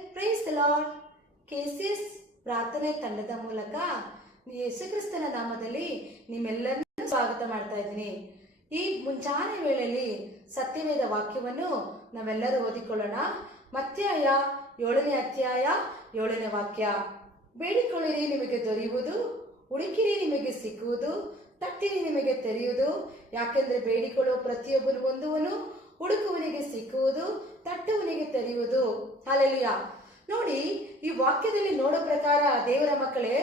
Price lord ಪ್ರಾರ್ಥನೆ ತಂಡದ ಮೂಲಕ ಯೇಸುಕ್ರಿಸ್ತನ ನಾಮದಲ್ಲಿ ನಿಮ್ಮೆಲ್ಲರನ್ನೂ ಸ್ವಾಗತ ಮಾಡ್ತಾ ಇದ್ದೀನಿ. ಈ ಮುಂಜಾನೆ ವೇಳೆಯಲ್ಲಿ ಸತ್ಯವೇದ ವಾಕ್ಯವನ್ನು ನಾವೆಲ್ಲರೂ ಓದಿಕೊಳ್ಳೋಣ. ಮತ್ಯಾಯ ಏಳನೇ ಅಧ್ಯಾಯ ಏಳನೇ ವಾಕ್ಯ. ಬೇಡಿಕೊಳ್ಳಿರಿ ನಿಮಗೆ ದೊರೆಯುವುದು, ಹುಡುಕಿರಿ ನಿಮಗೆ ಸಿಕ್ಕುವುದು, ತಟ್ಟಿರಿ ನಿಮಗೆ ತೆರೆಯುವುದು. ಯಾಕೆಂದರೆ ಬೇಡಿಕೊಳ್ಳುವ ಪ್ರತಿಯೊಬ್ಬರು ಹೊಂದುವನು ಹುಡುಕುವನಿಗೆ ಸಿಕ್ಕುವುದು ತಟ್ಟುವನಿಗೆ ತೆರೆಯುವುದು. ಅಲ್ಲೆಲಿಯ ನೋಡಿ ಈ ವಾಕ್ಯದಲ್ಲಿ ನೋಡೋ ಪ್ರಕಾರ ದೇವರ ಮಕ್ಕಳೇ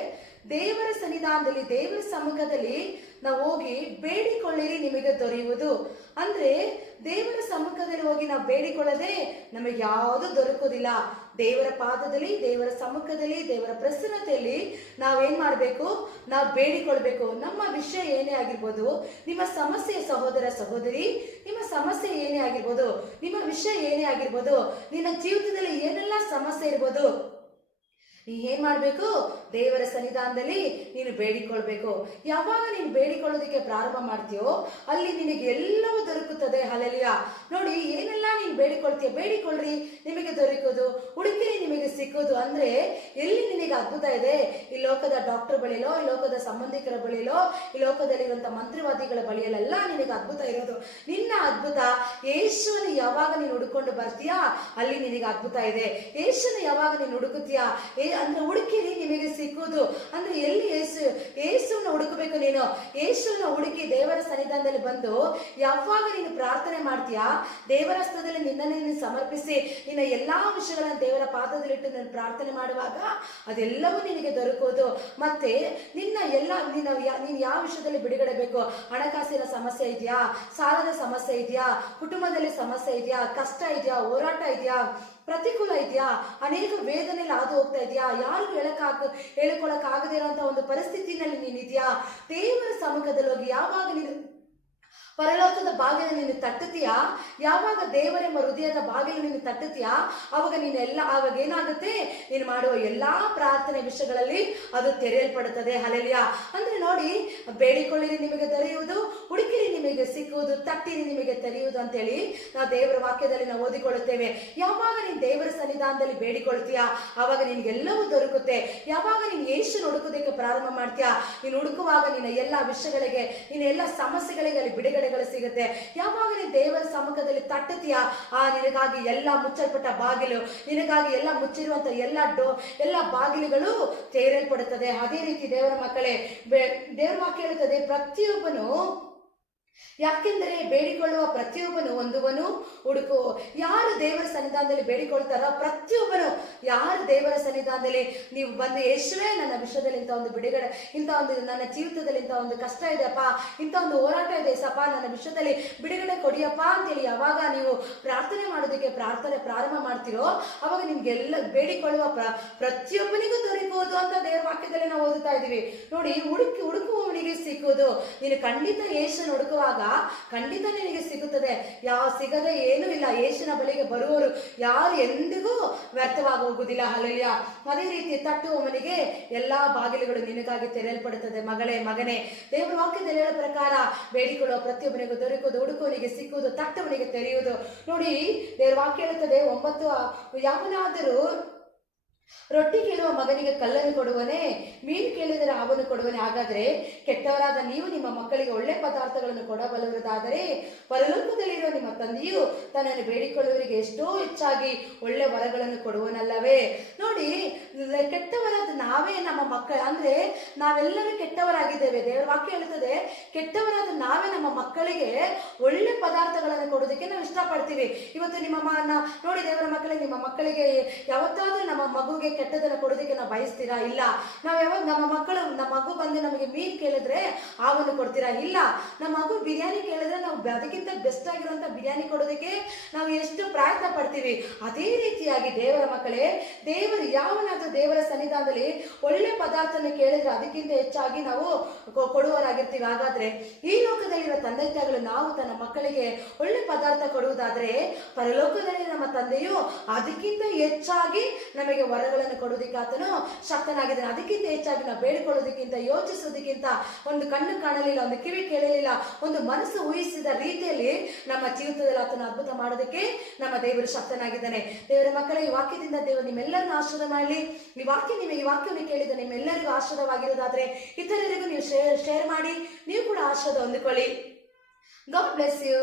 ದೇವರ ಸನ್ನಿಧಾನದಲ್ಲಿ ದೇವರ ಸಮ್ಮುಖದಲ್ಲಿ ನಾವು ಹೋಗಿ ಬೇಡಿಕೊಳ್ಳಿರಿ ನಿಮಗೆ ದೊರೆಯುವುದು. ಅಂದ್ರೆ ದೇವರ ಸಮ್ಮುಖದಲ್ಲಿ ಹೋಗಿ ನಾವು ಬೇಡಿಕೊಳ್ಳದೆ ನಮಗೆ ಯಾವುದು ದೊರಕುವುದಿಲ್ಲ. ದೇವರ ಪಾದದಲ್ಲಿ, ದೇವರ ಸಮ್ಮುಖದಲ್ಲಿ, ದೇವರ ಪ್ರಸನ್ನತೆಯಲ್ಲಿ ನಾವೇನ್ ಮಾಡಬೇಕು? ನಾವು ಬೇಡಿಕೊಳ್ಬೇಕು ನಮ್ಮ ವಿಷಯ ಏನೇ ಆಗಿರ್ಬೋದು, ನಿಮ್ಮ ಸಮಸ್ಯೆ ಸಹೋದರ ಸಹೋದರಿ, ನಿಮ್ಮ ಸಮಸ್ಯೆ ಏನೇ ಆಗಿರ್ಬೋದು, ನಿಮ್ಮ ವಿಷಯ ಏನೇ ಆಗಿರ್ಬೋದು, ನಿನ್ನ ಜೀವಿತದಲ್ಲಿ ಏನೆಲ್ಲ ಸಮಸ್ಯೆ ಇರ್ಬೋದು ನೀ ಏನ್ ಮಾಡ್ಬೇಕು? ದೇವರ ಸನ್ನಿಧಾನದಲ್ಲಿ ನೀನು ಬೇಡಿಕೊಳ್ಬೇಕು. ಯಾವಾಗ ನೀನು ಬೇಡಿಕೊಳ್ಳೋದಿಕ್ಕೆ ಪ್ರಾರಂಭ ಮಾಡ್ತೀಯೋ, ಅಲ್ಲಿ ನಿನಗೆ ಎಲ್ಲವೂ ದೊರಕುತ್ತದೆ. ಹಲಲಿಯ ನೋಡಿ, ಏನೆಲ್ಲ ನೀನು ಬೇಡಿಕೊಳ್ತೀಯ? ಬೇಡಿಕೊಳ್ಳ್ರಿ, ನಿಮಗೆ ದೊರಕೋದು ಹುಡುಕಿರಿ ನಿಮಗೆ ಸಿಕ್ಕೋದು ಅಂದ್ರೆ, ಎಲ್ಲಿ ನಿನಗೆ ಅದ್ಭುತ ಇದೆ? ಈ ಲೋಕದ ಡಾಕ್ಟರ್ ಬಳಿಲೋ, ಈ ಲೋಕದ ಸಂಬಂಧಿಕರ ಬಳಿಲೋ, ಈ ಲೋಕದಲ್ಲಿರುವಂತ ಮಂತ್ರಿವಾದಿಗಳ ಬಳಿಯಲ್ಲೆಲ್ಲ ನಿನಗೆ ಅದ್ಭುತ ಇರೋದು. ನಿನ್ನ ಅದ್ಭುತ, ಯೇಸುವನ್ನು ಯಾವಾಗ ನೀನು ಹುಡುಕೊಂಡು ಬರ್ತೀಯಾ, ಅಲ್ಲಿ ನಿನಗೆ ಅದ್ಭುತ ಇದೆ. ಯೇಸುನ ಯಾವಾಗ ನೀನು ಹುಡುಕುತ್ತೀಯಾ? ಅಂದ್ರೆ ಹುಡುಕಿರಿ ನಿಮಗೆ ಸಿಕ್ಕುವುದು. ಅಂದ್ರೆ ಎಲ್ಲಿ ಯೇಸು, ಯೇಸುವನ್ನ ಹುಡುಕಬೇಕು ನೀನು? ಯೇಸುವನ್ನ ಹುಡುಕಿ ದೇವರ ಸನ್ನಿಧಾನದಲ್ಲಿ ಬಂದು, ಯಾವಾಗ ನೀನು ಪ್ರಾರ್ಥನೆ ಮಾಡ್ತೀಯಾ? ದೇವರ ಹಸ್ತದಲ್ಲಿ ನಿನ್ನನ್ನು ನೀನು ಸಮರ್ಪಿಸಿ, ನಿನ್ನ ಎಲ್ಲಾ ವಿಷಯಗಳನ್ನ ದೇವರ ಪಾದದಲ್ಲಿಟ್ಟು ನೀನು ಪ್ರಾರ್ಥನೆ ಮಾಡುವಾಗ ಅದೆಲ್ಲವೂ ನಿನಗೆ ದೊರಕುವುದು. ಮತ್ತೆ ನಿನ್ನ ಎಲ್ಲ, ನಿನ್ನ ನೀನು ಯಾವ ವಿಷಯದಲ್ಲಿ ಬಿಡುಗಡೆ ಬೇಕು ಹಣಕಾಸಿನ ಸಮಸ್ಯೆ ಇದೆಯಾ? ಸಾಲದ ಸಮಸ್ಯೆ ಇದೆಯಾ? ಕುಟುಂಬದಲ್ಲಿ ಸಮಸ್ಯೆ ಇದೆಯಾ? ಕಷ್ಟ ಇದೆಯಾ? ಹೋರಾಟ ಇದೆಯಾ? ಪ್ರತಿಕೂಲ ಇದೆಯಾ? ಅನೇಕ ವೇದನೆಯಲ್ಲಿ ಹಾದು ಹೋಗ್ತಾ ಇದೆಯಾ? ಯಾರು ಹೇಳಕ್ಕಾಗ ಹೇಳ್ಕೊಳಕ್ ಆಗದೇ ಒಂದು ಪರಿಸ್ಥಿತಿನಲ್ಲಿ ನೀನಿದ್ಯಾ ದೇವರ ಸಮ್ಮುಖದಲ್ಲಿ ಹೋಗಿ ಯಾವಾಗ ನೀನು ಪರಲೋಕದ ಬಾಗಿಲು ನೀನು ತಟ್ಟುತ್ತೀಯಾ? ಯಾವಾಗ ದೇವರೆಂಬ ಹೃದಯದ ಬಾಗಿಲು ನೀನು ತಟ್ಟುತ್ತೀಯಾ? ಅವಾಗ ನೀನೆಲ್ಲ ಆವಾಗ ಏನಾಗುತ್ತೆ? ನೀನು ಮಾಡುವ ಎಲ್ಲಾ ಪ್ರಾರ್ಥನೆ ವಿಷಯಗಳಲ್ಲಿ ಅದು ತೆರೆಯಲ್ಪಡುತ್ತದೆ. ಅಲೆಲಿಯ ಅಂದ್ರೆ ನೋಡಿ ಬೇಡಿಕೊಳ್ಳಿರಿ ನಿಮಗೆ ದೊರೆಯುವುದು, ಹುಡುಕಿರಿ, ನಿಮಗೆ ಸಿಕ್ಕುವುದು, ತಟ್ಟಿರಿ, ನಿಮಗೆ ತೆರೆಯುವುದು ಅಂತೇಳಿ ನಾವು ದೇವರ ವಾಕ್ಯದಲ್ಲಿ ನಾವು ಓದಿಕೊಳ್ಳುತ್ತೇವೆ. ಯಾವಾಗ ನೀನು ದೇವರ ಸನ್ನಿಧಾನದಲ್ಲಿ ಬೇಡಿಕೊಳ್ತೀಯಾ ಅವಾಗ ನಿನ್ಗೆಲ್ಲವೂ ದೊರಕುತ್ತೆ. ಯಾವಾಗ ನೀನು ಯೇಸು ಹುಡುಕೋದಕ್ಕೆ ಪ್ರಾರಂಭ ಮಾಡ್ತೀಯಾ? ನೀನು ಹುಡುಕುವಾಗ ನಿನ್ನ ಎಲ್ಲ ವಿಷಯಗಳಿಗೆ, ನಿನ್ನ ಎಲ್ಲ ಸಮಸ್ಯೆಗಳಿಗೆ ಅಲ್ಲಿ ಬಿಡುಗಡೆಗಳು ಸಿಗುತ್ತೆ. ಯಾವಾಗ ದೇವರ ಸಮ್ಮುಖದಲ್ಲಿ ತಟ್ಟತೀಯ ಆ ನಿನಗಾಗಿ ಎಲ್ಲ ಮುಚ್ಚಲ್ಪಟ್ಟ ಬಾಗಿಲು, ನಿನಗಾಗಿ ಎಲ್ಲ ಮುಚ್ಚಿರುವಂತ ಎಲ್ಲ ಡೋ, ಎಲ್ಲ ಬಾಗಿಲುಗಳು ತೆರೆಯಲ್ಪಡುತ್ತದೆ ಅದೇ ರೀತಿ ದೇವರ ಮಕ್ಕಳೇ ದೇವರ ವಾಕ್ಯ ಹೇಳುತ್ತದೆ, ಪ್ರತಿಯೊಬ್ಬನು ಯಾಕೆಂದರೆ ಬೇಡಿಕೊಳ್ಳುವ ಪ್ರತಿಯೊಬ್ಬನು ಒಂದುವನು ಹುಡುಕು ಯಾರು ದೇವರ ಸನ್ನಿಧಾನದಲ್ಲಿ ಬೇಡಿಕೊಳ್ತಾರೋ ಪ್ರತಿಯೊಬ್ಬನು ಯಾರು ದೇವರ ಸನ್ನಿಧಾನದಲ್ಲಿ ನೀವು ಬಂದು ಯೇಸುವೇ ನನ್ನ ವಿಷಯದಲ್ಲಿ ಇಂಥ ಒಂದು ಬಿಡುಗಡೆ, ಇಂಥ ಒಂದು ನನ್ನ ಜೀವಿತದಲ್ಲಿ ಇಂಥ ಒಂದು ಕಷ್ಟ ಇದೆಯಪ್ಪ, ಇಂಥ ಒಂದು ಹೋರಾಟ ಇದೆ ಸಪ್ಪ, ನನ್ನ ವಿಷಯದಲ್ಲಿ ಬಿಡುಗಡೆ ಕೊಡಿಯಪ್ಪ ಅಂತೇಳಿ ಯಾವಾಗ ನೀವು ಪ್ರಾರ್ಥನೆ ಮಾಡೋದಕ್ಕೆ ಪ್ರಾರ್ಥನೆ ಪ್ರಾರಂಭ ಮಾಡ್ತೀರೋ, ಅವಾಗ ನಿಮ್ಗೆಲ್ಲ ಬೇಡಿಕೊಳ್ಳುವ ಪ್ರ, ಪ್ರತಿಯೊಬ್ಬನಿಗೂ ದೊರಕುವುದು ಅಂತ ದೇವರ ವಾಕ್ಯದಲ್ಲಿ ನಾವು ಓದುತ್ತಾ ಇದ್ದೀವಿ. ನೋಡಿ, ಹುಡುಕಿ ಹುಡುಕುವವನಿಗೆ ಸಿಕ್ಕುವುದು. ನೀನು ಖಂಡಿತ ಯೇಸುನ ಹುಡುಕುವಾಗ ಖಂಡಿತ ನಿನಗೆ ಸಿಗುತ್ತದೆ. ಯಾವ ಸಿಗದೆ ಏನೂ ಇಲ್ಲ. ಯೇಸುನ ಬಳಿಗೆ ಬರುವವರು ಯಾರು ಎಂದಿಗೂ ವ್ಯರ್ಥವಾಗಿ ಹೋಗುವುದಿಲ್ಲ. ಅದೇ ರೀತಿ ತಟ್ಟುವ ಮನೆಗೆ ಎಲ್ಲಾ ಬಾಗಿಲುಗಳು ನಿನಗಾಗಿ ತೆರೆಯಲ್ಪಡುತ್ತದೆ. ಮಗಳೇ, ಮಗನೇ, ದೇವರ ವಾಕ್ಯದಲ್ಲಿ ಹೇಳೋ ಪ್ರಕಾರ ಬೇಡಿಕೊಳ್ಳುವ ಪ್ರತಿಯೊಬ್ಬನಿಗೂ ದೊರಕುವುದು ಹುಡುಕುವನಿಗೆ ಸಿಕ್ಕುವುದು ತಟ್ಟುವನಿಗೆ ತೆರೆಯುವುದು. ನೋಡಿ, ದೇವರ ವಾಕ್ಯ ಹೇಳುತ್ತದೆ, ಒಂಬತ್ತು, ಯಾವನಾದರೂ ರೊಟ್ಟಿ ಕೇಳುವ ಮಗನಿಗೆ ಕಲ್ಲನ್ನು ಕೊಡುವನೇ, ಮೀನು ಕೇಳಿದರೆ ಹಾವನ್ನು ಕೊಡುವನೇ. ಹಾಗಾದರೆ ಕೆಟ್ಟವರಾದ ನೀವು ನಿಮ್ಮ ಮಕ್ಕಳಿಗೆ ಒಳ್ಳೆ ಪದಾರ್ಥಗಳನ್ನು ಕೊಡಬಲ್ಲವರದಾದರೆ ಪರಲೋಕದಲ್ಲಿರುವ ನಿಮ್ಮ ತಂದೆಯು ತನ್ನನ್ನು ಬೇಡಿಕೊಳ್ಳುವವರಿಗೆ ಎಷ್ಟೋ ಹೆಚ್ಚಾಗಿ ಒಳ್ಳೆ ವರಗಳನ್ನು ಕೊಡುವನಲ್ಲವೇ. ನೋಡಿ ಕೆಟ್ಟವರಾದ ನಾವೇ ನಮ್ಮ ಮಕ್ಕಳ, ಅಂದ್ರೆ ನಾವೆಲ್ಲರೂ ಕೆಟ್ಟವರಾಗಿದ್ದೇವೆ. ದೇವರ ವಾಕ್ಯ ಹೇಳುತ್ತದೆ, ಕೆಟ್ಟವರಾದ ನಾವೇ ನಮ್ಮ ಮಕ್ಕಳಿಗೆ ಒಳ್ಳೆ ಪದಾರ್ಥಗಳನ್ನು ಕೊಡೋದಕ್ಕೆ ನಾವು ಇಷ್ಟಪಡ್ತೀವಿ. ಇವತ್ತು ನಿಮ್ಮ ನೋಡಿ ದೇವರ ಮಕ್ಕಳಿಗೆ ನಿಮ್ಮ ಮಕ್ಕಳಿಗೆ ಯಾವತ್ತಾದ್ರೂ ನಮ್ಮ ಮಗುಗೆ ಕೆಟ್ಟದನ್ನ ಕೊಡೋದಕ್ಕೆ ನಾವು ಬಯಸ್ತೀರಾ? ಇಲ್ಲ. ನಾವು ಯಾವಾಗ ನಮ್ಮ ಮಕ್ಕಳು, ನಮ್ಮ ಮಗು ಬಂದು ನಮಗೆ ಮೀನ್ ಕೇಳಿದ್ರೆ ಆವನ್ನು ಕೊಡ್ತೀರಾ? ಇಲ್ಲ. ನಮ್ಮ ಮಗು ಬಿರಿಯಾನಿ ಕೇಳಿದ್ರೆ ನಾವು ಅದಕ್ಕಿಂತ ಬೆಸ್ಟ್ ಆಗಿರುವಂತ ಬಿರಿಯಾನಿ ಕೊಡೋದಕ್ಕೆ ನಾವು ಎಷ್ಟು ಪ್ರಯತ್ನ ಪಡ್ತೀವಿ. ಅದೇ ರೀತಿಯಾಗಿ ದೇವರ ಮಕ್ಕಳೇ, ದೇವರು ಯಾವನಾದ್ರೂ ದೇವರ ಸನ್ನಿಧಾನದಲ್ಲಿ ಒಳ್ಳೆ ಪದಾರ್ಥನ ಕೇಳಿದ್ರೆ ಅದಕ್ಕಿಂತ ಹೆಚ್ಚಾಗಿ ನಾವು ಕೊಡುವರಾಗಿರ್ತೀವಿ ಹಾಗಾದ್ರೆ ಈ ಲೋಕದಲ್ಲಿರೋ ತಂದೆ ತಾಯಿಗಳು ನಾವು ತನ್ನ ಮಕ್ಕಳಿಗೆ ಒಳ್ಳೆ ಪದಾರ್ಥ ಕೊಡುವುದಾದ್ರೆ ಪರಲೋಕದಲ್ಲಿ ನಮ್ಮ ತಂದೆಯು ಅದಕ್ಕಿಂತ ಹೆಚ್ಚಾಗಿ ನಮಗೆ ವರಗಳನ್ನು ಕೊಡೋದಿಕ್ಕಾತನು ಶಕ್ತನಾಗಿದ್ದಾನೆ. ಅದಕ್ಕಿಂತ ಹೆಚ್ಚಾಗಿ ನಾವು ಬೇಡಿಕೊಳ್ಳೋದಕ್ಕಿಂತ ಯೋಚಿಸೋದಕ್ಕಿಂತ ಒಂದು ಕಣ್ಣು ಕಾಣಲಿಲ್ಲ, ಒಂದು ಕಿವಿ ಕೇಳಲಿಲ್ಲ, ಒಂದು ಮನಸ್ಸು ಊಹಿಸಿದ ರೀತಿಯಲ್ಲಿ ನಮ್ಮ ಜೀವಿತದಲ್ಲಿ ಆತನ ಅದ್ಭುತ ಮಾಡೋದಕ್ಕೆ ನಮ್ಮ ದೇವರು ಶಕ್ತನಾಗಿದ್ದಾನೆ. ದೇವರ ಮಕ್ಕಳ, ಈ ವಾಕ್ಯದಿಂದ ದೇವರು ನಿಮ್ಮೆಲ್ಲರನ್ನು ಆಶೀರ್ವಾದ ಮಾಡಲಿ. ಈ ವಾಕ್ಯ ನಿಮಗೆ, ಈ ವಾಕ್ಯವನ್ನು ಕೇಳಿದ ನಿಮ್ಮೆಲ್ಲರಿಗೂ ಆಶೀರ್ವಾದವಾಗಿರೋದಾದ್ರೆ ಇತರರಿಗೂ ನೀವು ಶೇರ್ ಶೇರ್ ಮಾಡಿ, ನೀವು ಕೂಡ ಆಶೀರ್ವಾದ ಹೊಂದಿಕೊಳ್ಳಿ. God bless you